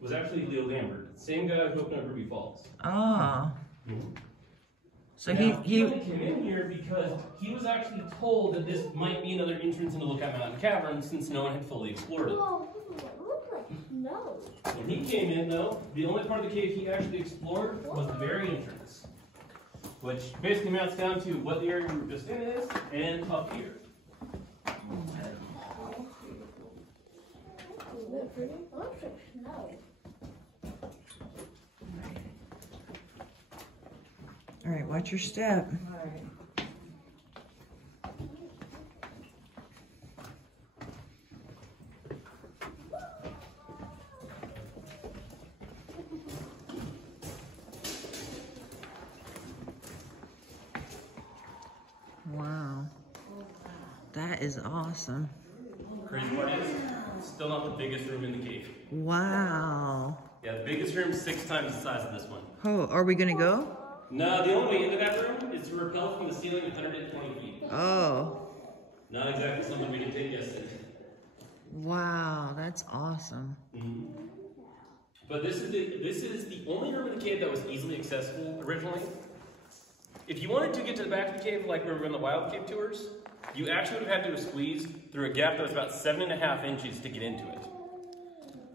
was actually Leo Lambert, same guy who opened up Ruby Falls. Oh. So now, he only came in here because he was actually told that this might be another entrance into Lookout Mountain Cavern since no one had fully explored it. No. When he came in, though, the only part of the cave he actually explored was the very entrance, which basically amounts down to what the area we were just in is and up here. All right, watch your step. Wow. That is awesome. Crazy part is, it's still not the biggest room in the cave. Wow. Yeah, the biggest room is 6 times the size of this one. Oh, are we gonna go? No, the only way into that room is to rappel from the ceiling 120 feet. Oh. Not exactly something we can take guests in. Wow, that's awesome. But this is the only room in the cave that was easily accessible originally. If you wanted to get to the back of the cave, like we were in the Wild Cave tours, you actually would have had to squeeze through a gap that was about 7.5 inches to get into it.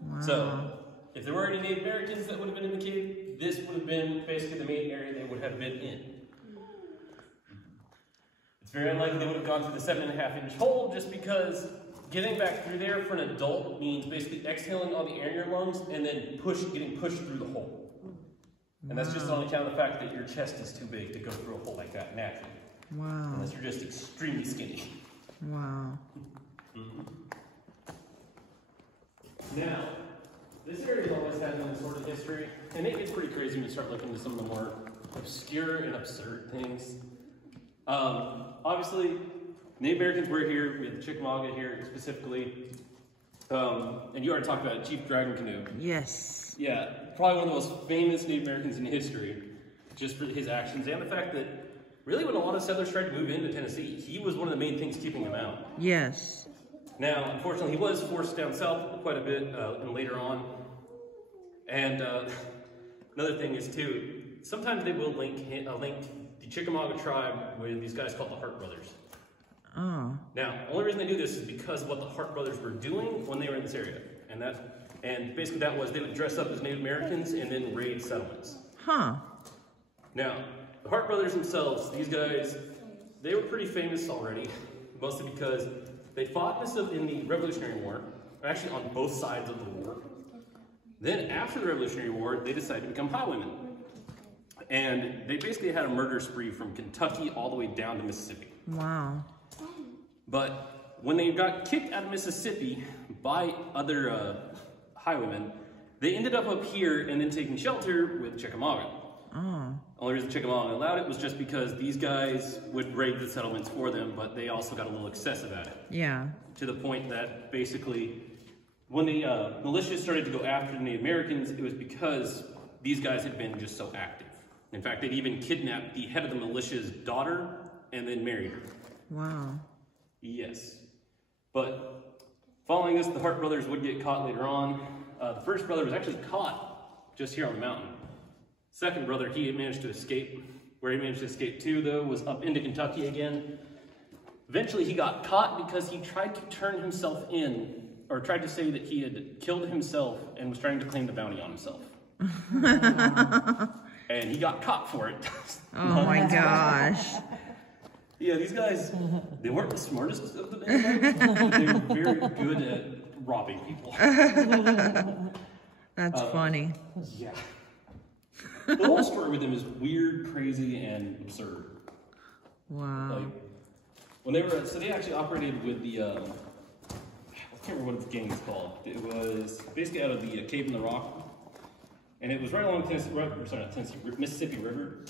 Wow. So, if there were any Native Americans that would have been in the cave, this would have been basically the main area they would have been in. It's very unlikely they would have gone through the 7.5-inch hole just because getting back through there for an adult means basically exhaling all the air in your lungs and then getting pushed through the hole. And that's just on account of the fact that your chest is too big to go through a hole like that naturally. Wow. Unless you're just extremely skinny. Wow. Now, this area has always had some sort of history, and it gets pretty crazy when you start looking into some of the more obscure and absurd things. Obviously, Native Americans were here. We had the Chickamauga here specifically. And you already talked about Chief Dragon Canoe. Yes. Yeah, probably one of the most famous Native Americans in history, just for his actions and the fact that really when a lot of settlers tried to move into Tennessee, he was one of the main things keeping them out. Yes. Now, unfortunately, he was forced down south quite a bit and later on. And another thing is, too, sometimes they will link the Chickamauga tribe with these guys called the Hart Brothers. Oh. Now, the only reason they do this is because of what the Hart Brothers were doing when they were in this area. And basically that was they would dress up as Native Americans and then raid settlements. Huh. Now, the Hart Brothers themselves, these guys, they were pretty famous already, mostly because they fought in the Revolutionary War, actually on both sides of the war. Then after the Revolutionary War, they decided to become highwaymen. And they basically had a murder spree from Kentucky all the way down to Mississippi. Wow. But when they got kicked out of Mississippi by other highwaymen, they ended up here and then taking shelter with Chickamauga. Oh. Only reason Chickamauga allowed it was just because these guys would raid the settlements for them, but they also got a little excessive at it. Yeah. To the point that basically, when the militias started to go after the Native Americans, it was because these guys had been just so active. In fact, they'd even kidnapped the head of the militia's daughter and then married her. Wow. Yes. But following this, the Hart brothers would get caught later on. The first brother was actually caught just here on the mountain. Second brother, he had managed to escape. Where he managed to escape to, though, was up into Kentucky again. Eventually, he got caught because he tried to turn himself in, or tried to say that he had killed himself and was trying to claim the bounty on himself. And he got caught for it. Oh my gosh. Yeah, these guys, they weren't the smartest of the band, but they were very good at robbing people. That's funny. Yeah. The whole story with them is weird, crazy, and absurd. Wow. Like, when they were, so they actually operated with the, I can't remember what the gang was called. It was basically out of the Cave in the Rock. And it was right along the Mississippi River.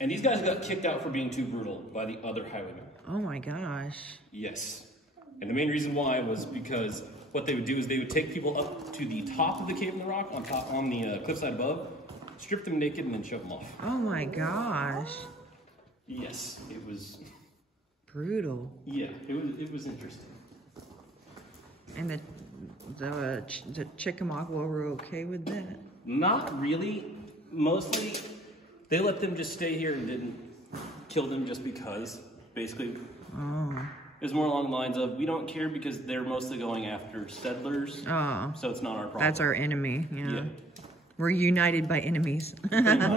And these guys got kicked out for being too brutal by the other highwaymen. Oh my gosh. Yes. And the main reason why was because what they would do is they would take people up to the top of the Cave in the Rock, on the cliffside above, strip them naked, and then shove them off. Oh my gosh. Yes, it was brutal. Yeah, it was interesting. And the Chickamauga were okay with that? Not really. Mostly, they let them just stay here and didn't kill them just because, basically. Oh. It's more along the lines of, we don't care because they're mostly going after settlers. Oh. So it's not our problem. That's our enemy, Yeah. We're united by enemies. Pretty much.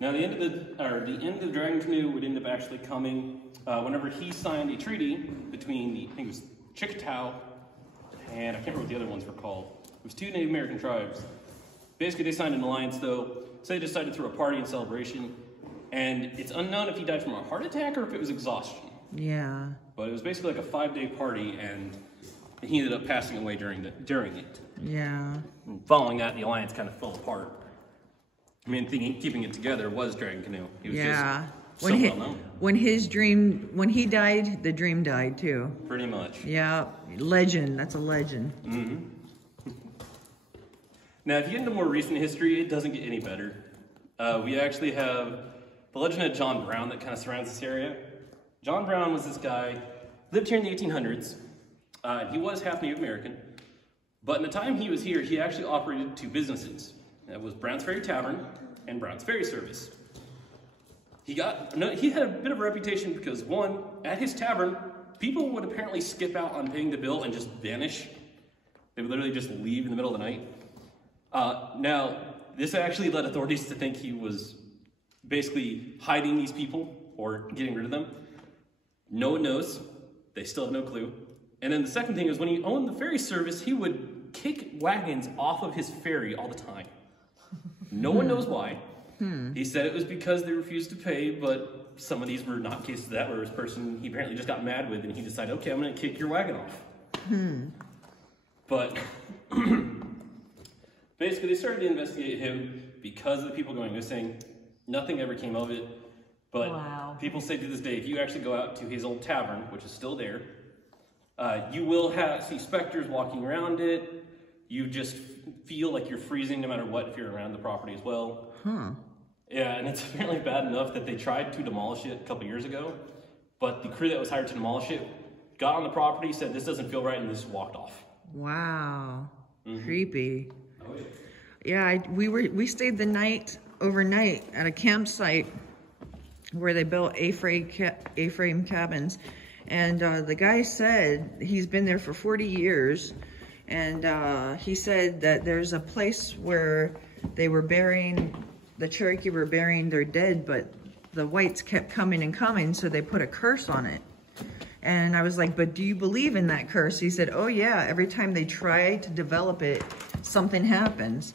Now the end of the Dragon Canoe would end up actually coming whenever he signed a treaty between I think it was Chickasaw and I can't remember what the other ones were called. It was two Native American tribes. Basically, they signed an alliance though, so they decided to throw a party and celebration. And it's unknown if he died from a heart attack or if it was exhaustion. Yeah. But it was basically like a 5-day party, and he ended up passing away during it. Yeah. And following that, the alliance kind of fell apart. I mean, keeping it together was Dragon Canoe. He was just so well known. When he died, the dream died too. Pretty much. Yeah, legend. That's a legend. Mm-hmm. Now, if you get into more recent history, it doesn't get any better. We actually have the legend of John Brown that kind of surrounds this area. John Brown was this guy, lived here in the 1800s. He was half Native American, but in the time he was here, he actually operated two businesses. That was Brown's Ferry Tavern and Brown's Ferry Service. He had a bit of a reputation because, one, at his tavern, people would apparently skip out on paying the bill and just vanish. They would literally just leave in the middle of the night. Now, this actually led authorities to think he was basically hiding these people or getting rid of them. No one knows. They still have no clue. And then the second thing is when he owned the ferry service, he would kick wagons off of his ferry all the time. No one knows why. He said it was because they refused to pay, but some of these were not cases of that, where this person he apparently just got mad with and he decided, okay, I'm going to kick your wagon off. But basically they started to investigate him because of the people going missing. Nothing ever came of it. But people say to this day, if you actually go out to his old tavern, which is still there, you will see specters walking around it. You just feel like you're freezing no matter what if you're around the property as well. Yeah, and it's apparently bad enough that they tried to demolish it a couple years ago, but the crew that was hired to demolish it got on the property, said this doesn't feel right, and just walked off. Wow. Creepy. Oh, yeah. Yeah, we stayed the night overnight at a campsite where they built A-frame cabins, and the guy said he's been there for 40 years, and he said that there's a place where they were burying, the Cherokee were burying their dead, but the whites kept coming and coming, so they put a curse on it. And I was like, but do you believe in that curse? He said, oh yeah, every time they try to develop it, something happens.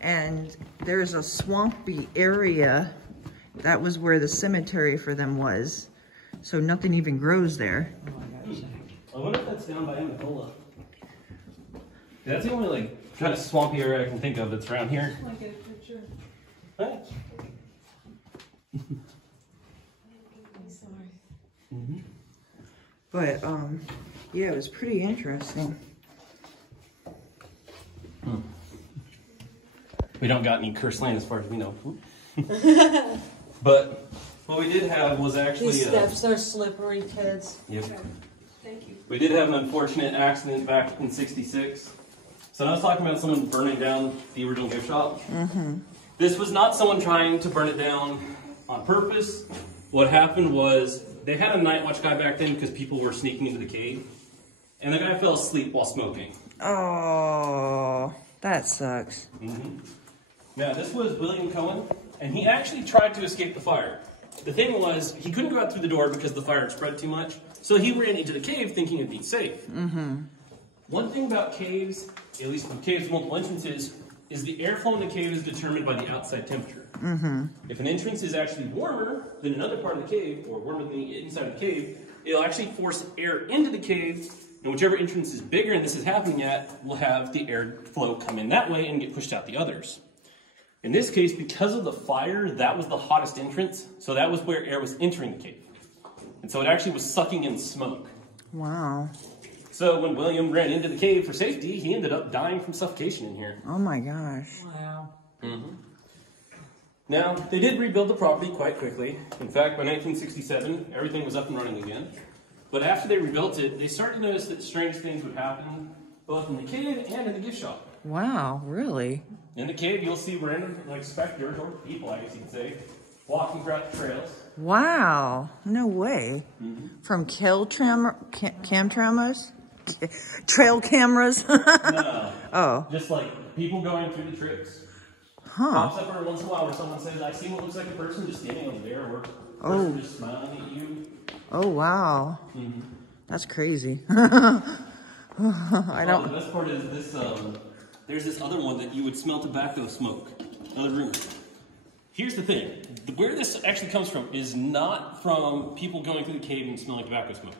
And there's a swampy area. That was where the cemetery for them was. So nothing even grows there. I wonder if that's down by Amatola. That's the only like kind of swampy area I can think of that's around here. I get a picture. Right. Sorry. But yeah, it was pretty interesting. We don't got any cursed land as far as we know. But what we did have was actually These steps are slippery, kids. Yep. Okay. Thank you. We did have an unfortunate accident back in '66. So I was talking about someone burning down the original gift shop. This was not someone trying to burn it down on purpose. What happened was they had a night watch guy back then because people were sneaking into the cave. And the guy fell asleep while smoking. Oh, that sucks. Now, this was William Cohen, and he actually tried to escape the fire. The thing was, he couldn't go out through the door because the fire had spread too much, so he ran into the cave thinking it'd be safe. One thing about caves, at least caves with multiple entrances, is the airflow in the cave is determined by the outside temperature. If an entrance is actually warmer than another part of the cave, or warmer than the inside of the cave, it'll actually force air into the cave, and whichever entrance is bigger and this is happening at, will have the air flow come in that way and get pushed out the others. In this case, because of the fire, that was the hottest entrance, so that was where air was entering the cave. And so it actually was sucking in smoke. Wow. So when William ran into the cave for safety, he ended up dying from suffocation in here. Oh my gosh. Wow. Now, they did rebuild the property quite quickly. In fact, by 1967, everything was up and running again. But after they rebuilt it, they started to notice that strange things would happen both in the cave and in the gift shop. Wow, really? In the cave, you'll see random, like, specters, or people, I guess you could say, walking throughout the trails. Wow, no way. From cam cameras? Trail cameras? No. Oh. Just like people going through the trips. Huh. Pops up every once in a while where someone says, I see what looks like a person just standing over there, or a person just smiling at you. Oh, wow. That's crazy. I don't... The best part is this, there's this other one that you would smell tobacco smoke. Another rumor. Here's the thing. Where this actually comes from is not from people going through the cave and smelling tobacco smoke.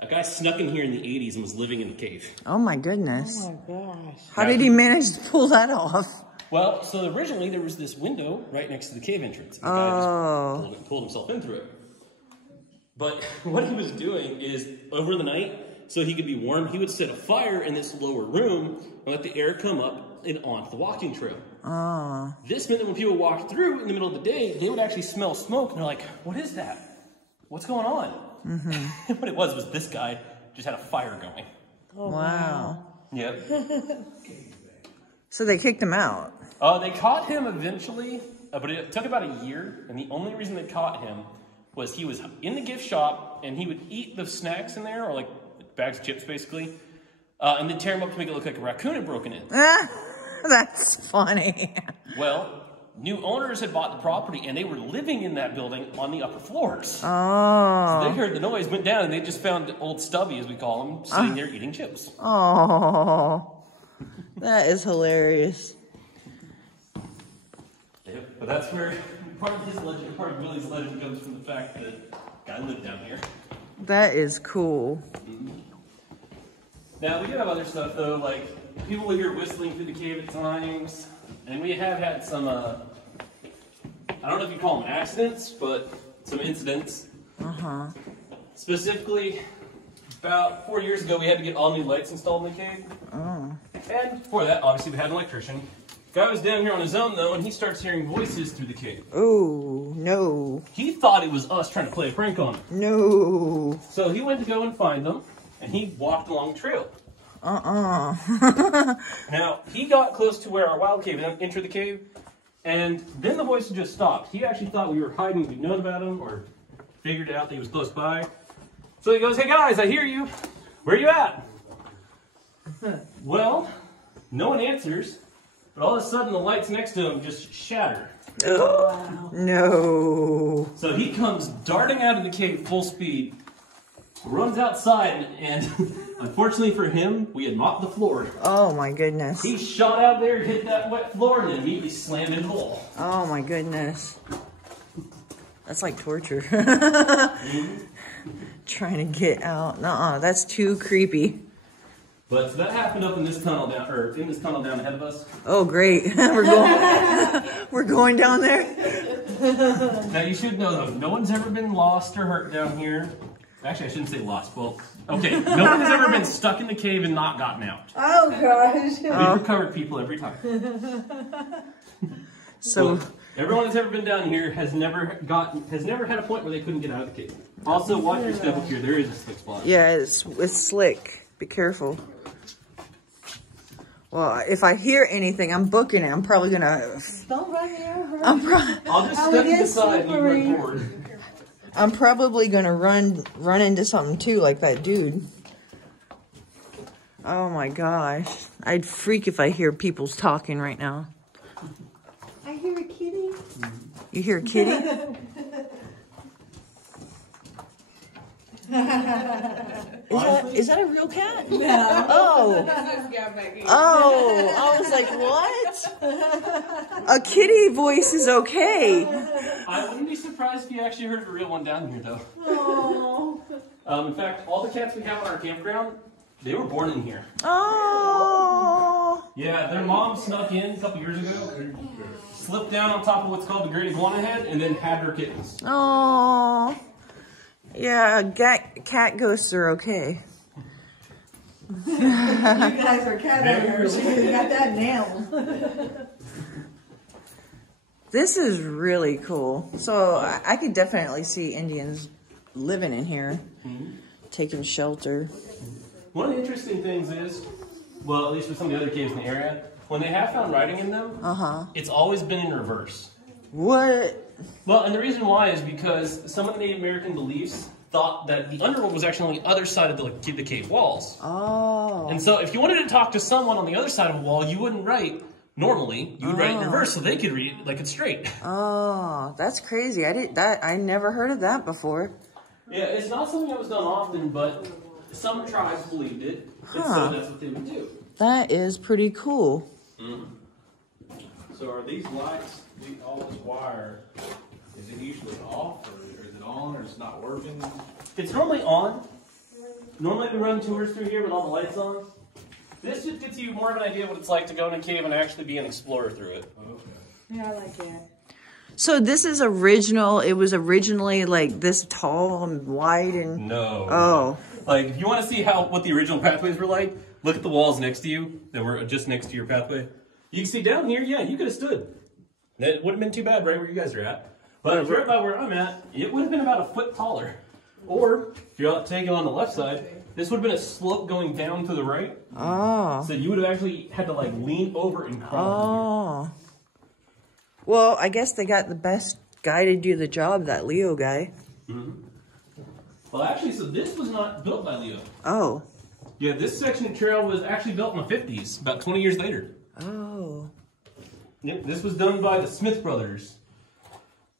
A guy snuck in here in the 80s and was living in the cave. Oh my goodness. Oh my gosh. How did he manage to pull that off? Well, so originally there was this window right next to the cave entrance. And the guy just pulled himself in through it. But what he was doing is, over the night, so he could be warm, he would set a fire in this lower room and let the air come up and onto the walking trail. This meant that when people walked through in the middle of the day, they would actually smell smoke, and they're like, what is that? What's going on? What it was this guy just had a fire going. Oh, wow. Yep. So they kicked him out. They caught him eventually, but it took about a year, and the only reason they caught him was he was in the gift shop, and he would eat the snacks in there, or like bags of chips basically, and then tear them up to make it look like a raccoon had broken in. That's funny. Well, new owners had bought the property, and they were living in that building on the upper floors. Oh. So they heard the noise, went down, and they just found old Stubby, as we call him, sitting there eating chips. Oh. That is hilarious. Yep, but that's where part of his legend, part of Willie's legend comes from the fact that guy lived down here. That is cool. Now, we do have other stuff, though, like people will hear whistling through the cave at times, and we have had some, I don't know if you call them accidents, but some incidents. Specifically, about 4 years ago, we had to get all new lights installed in the cave. And before that, obviously, we had an electrician. Guy was down here on his own, though, and he starts hearing voices through the cave. Oh, no. He thought it was us trying to play a prank on him. No. So he went to go and find them, and he walked along the trail. Now, he got close to where our wild cave entered the cave, and then the voice just stopped. He actually thought we were hiding, we'd known about him, or figured out that he was close by. So he goes, hey guys, I hear you. Where are you at? Well, no one answers, but all of a sudden the lights next to him just shatter. Wow. No. So he comes darting out of the cave full speed, runs outside, and unfortunately for him, we had mopped the floor. Oh my goodness. He shot out there, hit that wet floor, and then immediately slammed into the wall. Oh my goodness. That's like torture. Trying to get out. Nuh-uh, that's too creepy. But so that happened up in this tunnel down, or in this tunnel down ahead of us. Oh great. We're going down there. Now you should know though, no one's ever been lost or hurt down here. Actually, I shouldn't say lost. Well, okay, no one has ever been stuck in the cave and not gotten out. Oh gosh. We've recovered people every time. So well, everyone that's ever been down here has never had a point where they couldn't get out of the cave. Also, watch your step up here. There is a slick spot. yeah, it's slick. Be careful. Well, if I hear anything, I'm booking it. I'm probably gonna. Don't run here. I'll just step to the side and you run forward. I'm probably gonna run into something too, like that dude. Oh my gosh, I'd freak if I hear people talking right now. I hear a kitty. You hear a kitty? Is that a real cat? No. Oh. Oh, I was like, what? A kitty voice is okay. I wouldn't be surprised if you actually heard a real one down here, though. Oh. In fact, all the cats we have on our campground, they were born in here. Oh. Yeah, their mom snuck in a couple years ago, slipped down on top of what's called the great iguana head, and then had her kittens. Oh. Yeah, cat ghosts are okay. You guys are cat owners. You got that nailed. This is really cool. So I could definitely see Indians living in here, taking shelter. One of the interesting things is, well, at least with some of the other caves in the area, when they have found writing in them, it's always been in reverse. What? Well, and the reason why is because some of the Native American beliefs thought that the underworld was actually on the other side of the cave walls. Oh. And so if you wanted to talk to someone on the other side of a wall, you wouldn't write normally. You would write in reverse so they could read it like it's straight. Oh, that's crazy. I never heard of that before. Yeah, it's not something that was done often, but some tribes believed it, and so that's what they would do. That is pretty cool. So are these lights, all this wire, is it usually off, or is it on, or it's not working? It's normally on. Normally we run tours through here with all the lights on. This just gets you more of an idea of what it's like to go in a cave and actually be an explorer through it. Okay. Yeah, I like that. So this is original. It was originally like this tall and wide and... No. Oh. Like, if you want to see what the original pathways were like, look at the walls next to you that were just next to your pathway. You can see down here, yeah, you could have stood. It wouldn't have been too bad right where you guys are at. But right by where I'm at, it would have been about a foot taller. Or, if you're taking on the left side, this would have been a slope going down to the right. Oh. So you would have actually had to like lean over and crawl. Oh. Well, I guess they got the best guy to do the job, that Leo guy. Well, actually, so this was not built by Leo. Oh. Yeah, this section of trail was actually built in the 50s, about 20 years later. Oh. Yep, this was done by the Smith brothers.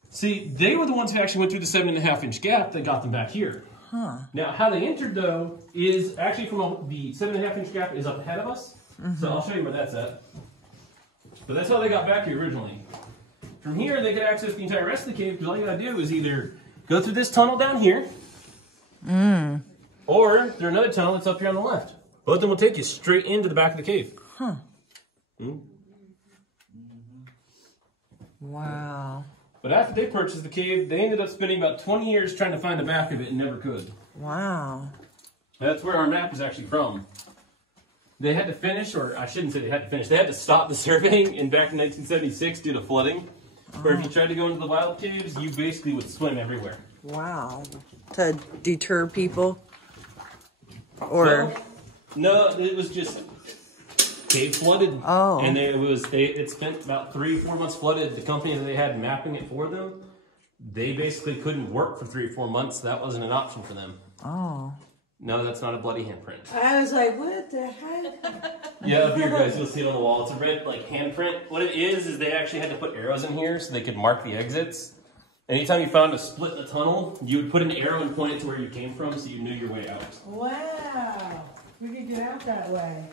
See, they were the ones who actually went through the 7.5-inch gap that got them back here. Huh. Now, how they entered, though, is actually from the 7.5-inch gap is up ahead of us. So I'll show you where that's at. But that's how they got back here originally. From here, they could access the entire rest of the cave, because all you gotta do is either go through this tunnel down here, or through another tunnel that's up here on the left. Both of them will take you straight into the back of the cave. Huh. Wow. But after they purchased the cave, they ended up spending about 20 years trying to find the back of it and never could. Wow. That's where our map is actually from. They had to finish, or I shouldn't say they had to finish, they had to stop the surveying back in 1976 due to flooding. Where if you tried to go into the wild caves, you basically would swim everywhere. Wow. To deter people? Or... Well, no, it was just cave flooded. Oh. And it spent about 3 or 4 months flooded. The company that they had mapping it for them, they basically couldn't work for 3 or 4 months. That wasn't an option for them. Oh. No, that's not a bloody handprint. I was like, what the heck? Yeah, up here, guys, you'll see it on the wall. It's a red, handprint. What it is they actually had to put arrows in here so they could mark the exits. Anytime you found a split in the tunnel, you would put an arrow and point it to where you came from so you knew your way out. Wow. We could get out that way.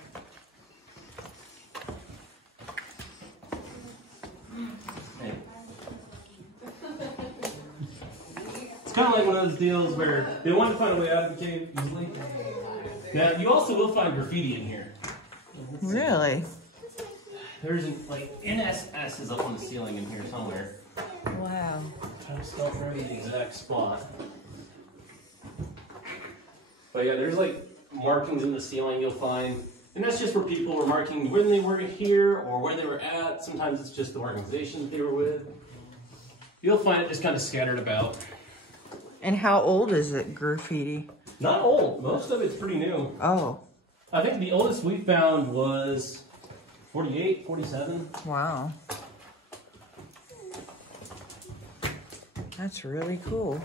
Hey. It's kind of like one of those deals where they wanted to find a way out of the cave easily. Now, you also will find graffiti in here. Really? There's NSS is up on the ceiling in here somewhere. Wow. I'm trying to spell for the exact spot. But yeah, there's markings in the ceiling you'll find. And that's just where people were marking when they were here or where they were at. Sometimes it's just the organization that they were with. You'll find it just kind of scattered about. And how old is it, graffiti? Not old. Most of it's pretty new. Oh. I think the oldest we found was 48, 47. Wow. That's really cool.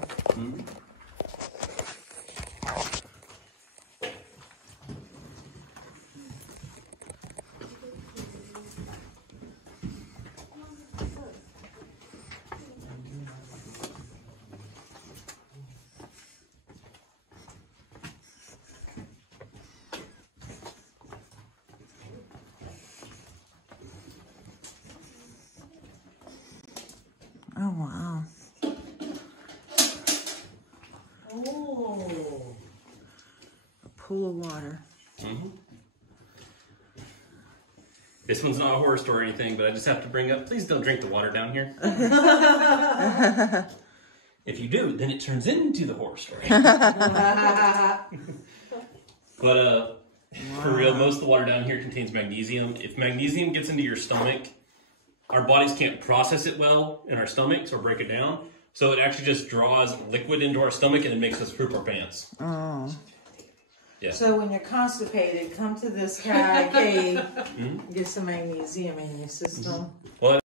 Oh, wow. Oh. A pool of water. This one's not a horror story or anything, but I just have to bring up, please don't drink the water down here. If you do, then it turns into the horror story. But for real, most of the water down here contains magnesium. If magnesium gets into your stomach, our bodies can't process it well in our stomachs or break it down. So it actually just draws liquid into our stomach and it makes us poop our pants. Oh. Yeah. So when you're constipated, come to this cave, get some magnesium in your system. Well,